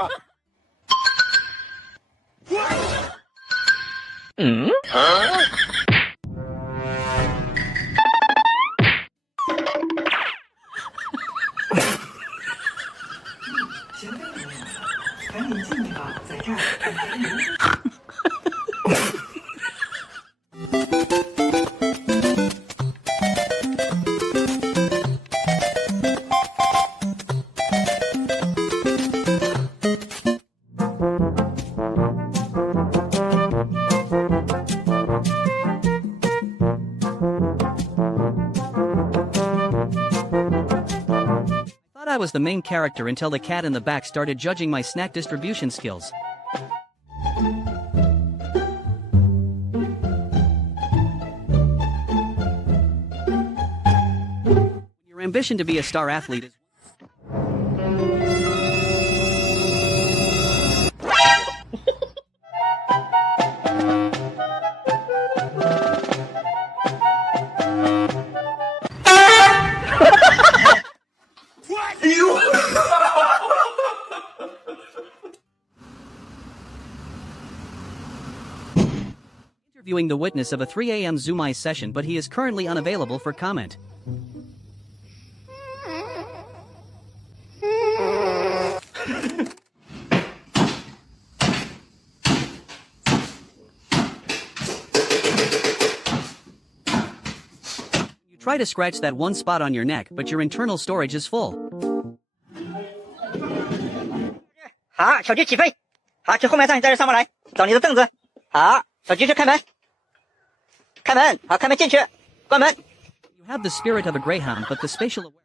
妈！嗯？行政人员，赶紧进去吧，在这儿等着您。I was the main character until the cat in the back started judging my snack distribution skills. Your ambition to be a star athlete is... Interviewing the witness of a 3 a.m. Zoom Eyes session, but he is currently unavailable for comment. You try to scratch that one spot on your neck, but your internal storage is full. 好，小鸡起飞，好，去后面站，你在这上面来，找你的凳子，好，小鸡去开门，开门，好，开门进去，关门。You have the spirit of a greyhound, but the spatial awareness.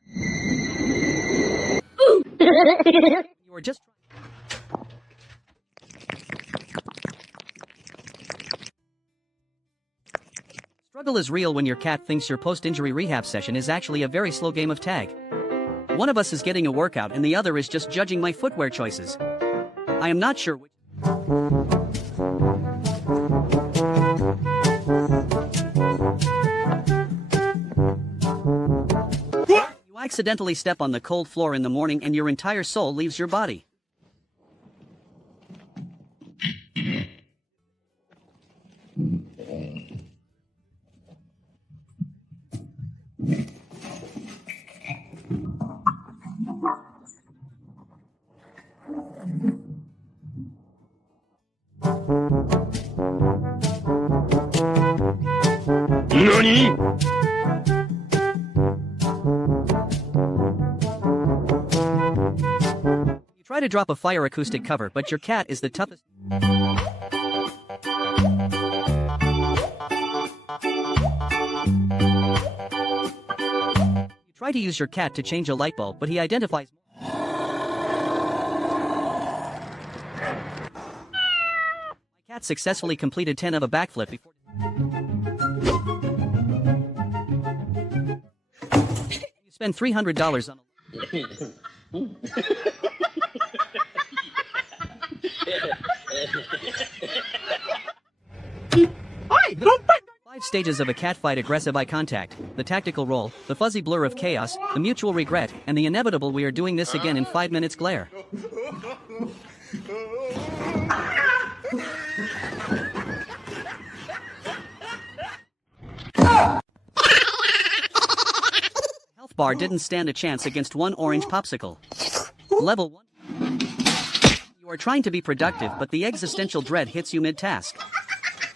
You are just. Struggle is real when your cat thinks your post-injury rehab session is actually a very slow game of tag. One of us is getting a workout and the other is just judging my footwear choices. I am not sure which. You accidentally step on the cold floor in the morning and your entire soul leaves your body. NANI?! You try to drop a fire acoustic cover, but your cat is the toughest. You try to use your cat to change a light bulb, but he identifies. My cat successfully completed 10 of a backflip before. You spend $300 on a... Five stages of a catfight: aggressive eye contact, the tactical roll, the fuzzy blur of chaos, the mutual regret, and the inevitable "we are doing this again in 5 minutes" glare. Health bar didn't stand a chance against one orange popsicle. Level 1. You are trying to be productive, but the existential dread hits you mid-task.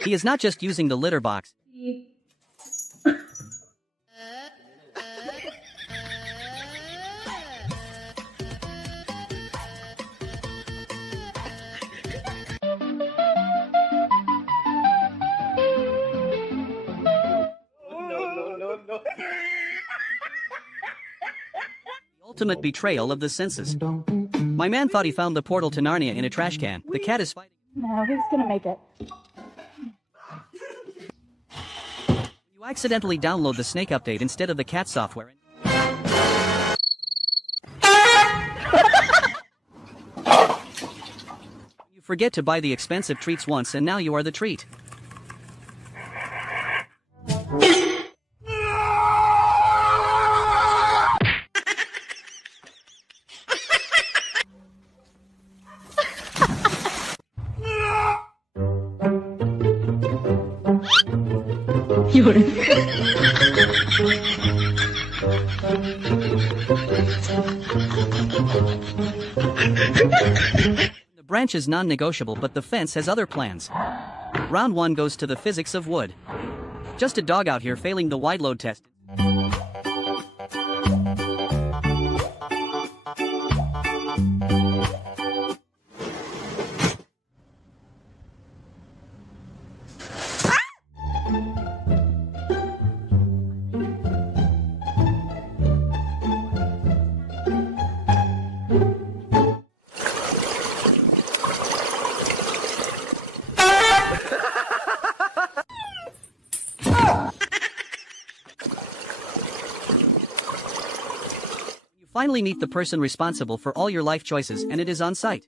He is not just using the litter box. The ultimate betrayal of the senses. My man thought he found the portal to Narnia in a trash can. The cat is fighting. No, he's gonna make it. You accidentally download the Snake update instead of the cat software. You forget to buy the expensive treats once and now you are the treat. 有人。The branch is non-negotiable, but the fence has other plans. Round 1 goes to the physics of wood. Just a dog out here failing the wide load test. Finally meet the person responsible for all your life choices, and it is on site.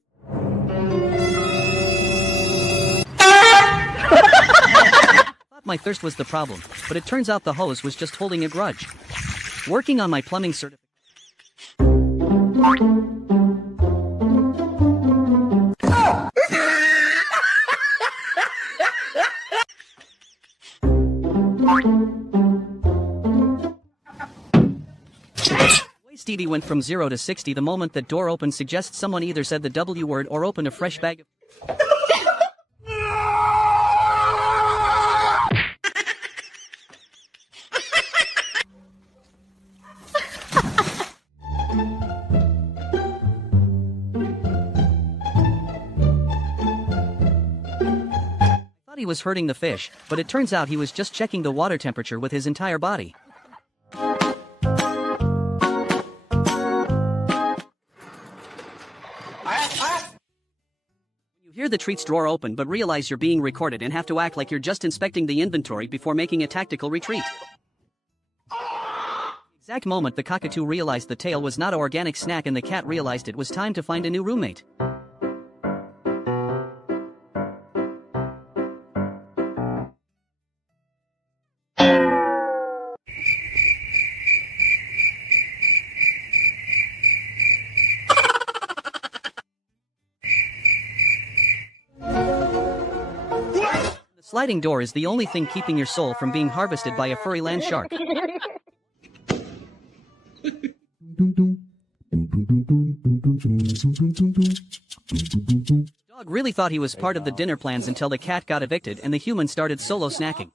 Thought my thirst was the problem, but it turns out the hose was just holding a grudge. Working on my plumbing certificate. Stevie went from 0 to 60 the moment that door opened suggests someone either said the W word or opened a fresh bag of... I thought he was hurting the fish, but it turns out he was just checking the water temperature with his entire body. You hear the treats drawer open but realize you're being recorded and have to act like you're just inspecting the inventory before making a tactical retreat. The exact moment the cockatoo realized the tail was not an organic snack and the cat realized it was time to find a new roommate. The sliding door is the only thing keeping your soul from being harvested by a furry land shark. Dog really thought he was part of the dinner plans until the cat got evicted and the human started solo snacking.